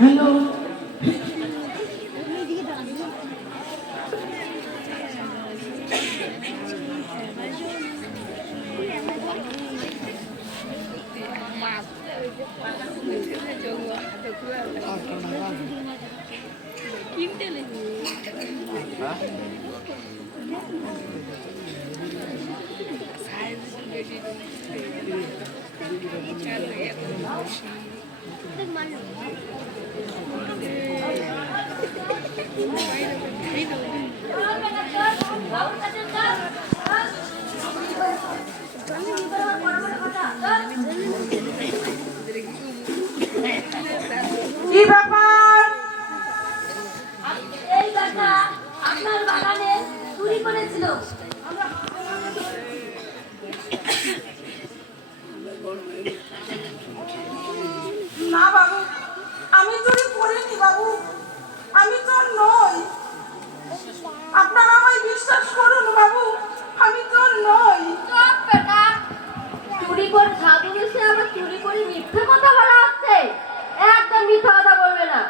Hello, কি ব্যাপার? এই গাছটা আপনার বাগানে চুরি করেছিল। না বাবু, আমি চুরি করিনি বাবু, আমি চোর নই। আপনারা আমায় বিশ্বাস করুন বাবু, আমি চোর নই। চুপ বেটা, চুরি করে সাধু বেশে আবার চুরি করে মিথ্যে কথা বলা হচ্ছে। একদম মিথ্যা কথা বলবে না।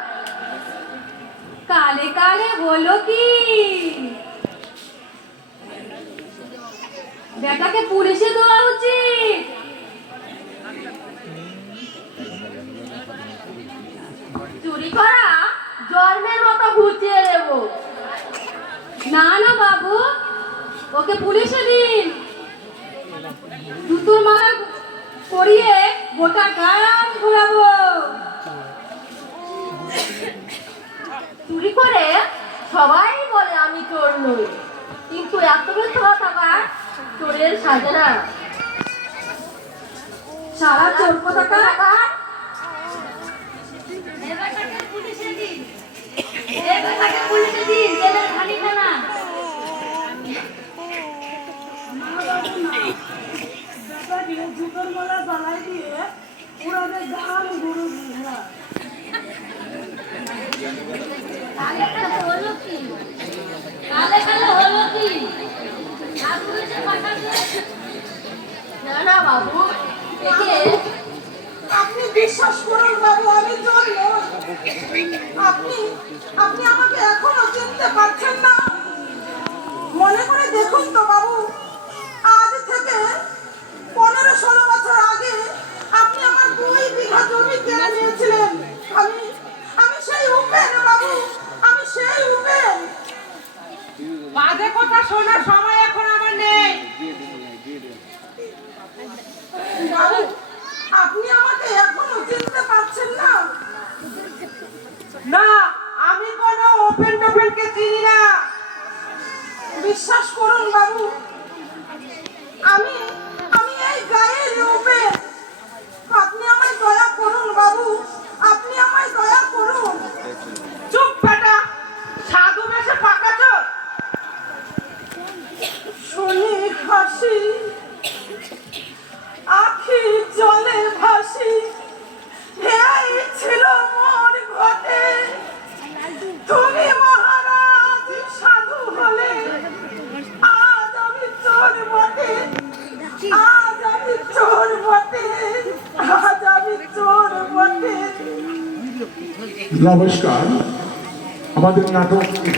কালে কালে বলো কি বেটাকে পুলিশে দেওয়া উচিত। চুরি করা জন্মের মতো ঘুচিয়ে দেব। না না বাবু, ওকে পুলিশে দিন। জুতোর মালা পরিয়ে গোটা গ্রাম ঘোরাবো। চুরি করে সবাই বলে আমি চোর নই, কিন্তু এত মিথ্যা কথা চোরের সাজে না। সারা চোর কোথাকার পুলিশে দিন, পুলিশে দিন, জেলের খানিটা না। জুতোর মালা বানাই দিয়ে পুরানো গান গুরু কালে কালে হলো কি? কালে কালে হলো কি? আর পুলিশে পাঠাবে না। না বাবু, একে আপনি বিশ্বাস করুন বাবু, আমি চোর নই। আপনি আপনি আমাকে এখনো চিনতে পারছেন না? মনে করে দেখুন তো বাবু, আজ থেকে 15-16 বছর আগে আপনি আমার 2 বিঘা জমি কিনে নিয়েছিলেন। আমি আমি সেই উপেন বাবু, আমি সেই উপেন। বাজে কথা শোনার সময় এখন আমার নেই। বাবু, আপনি আমাকে এখনো চিনতে পারছেন না? না, আমি কোনো ওপেন টোপেনকে চিনি না। বিশ্বাস করুন বাবু, আমি আমি এই গায়ের উপেন। আপনি আমায় দয়া করুন বাবু, আপনি আমায় দয়া করুন। চুপ বেটা, সাধু বেশে পাকা চোর। শুনি হাসি, আখি জলে ভাসি, এই ছিল মোর ঘটে। তুমি মহারাজ সাধু হলে, আজ আমি চোর বটে, আজ আমি চোর বটে, আজ আমি চোর বটে। নমস্কার, আমাদের নাটক